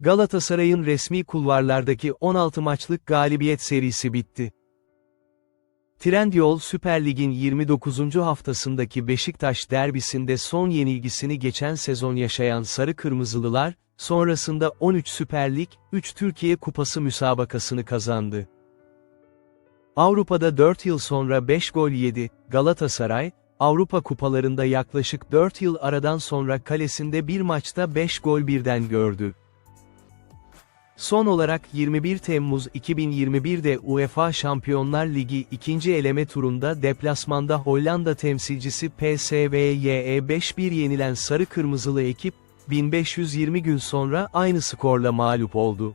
Galatasaray'ın resmi kulvarlardaki 16 maçlık galibiyet serisi bitti. Trendyol Süper Lig'in 29. haftasındaki Beşiktaş derbisinde son yenilgisini geçen sezon yaşayan Sarı Kırmızılılar, sonrasında 13 Süper Lig, 3 Türkiye Kupası müsabakasını kazandı. Avrupa'da 4 yıl sonra 5 gol yedi, Galatasaray, Avrupa kupalarında yaklaşık 4 yıl aradan sonra kalesinde bir maçta 5 gol birden gördü. Son olarak 21 Temmuz 2021'de UEFA Şampiyonlar Ligi ikinci eleme turunda deplasmanda Hollanda temsilcisi PSV'ye 5-1 yenilen Sarı Kırmızılı ekip, 1520 gün sonra aynı skorla mağlup oldu.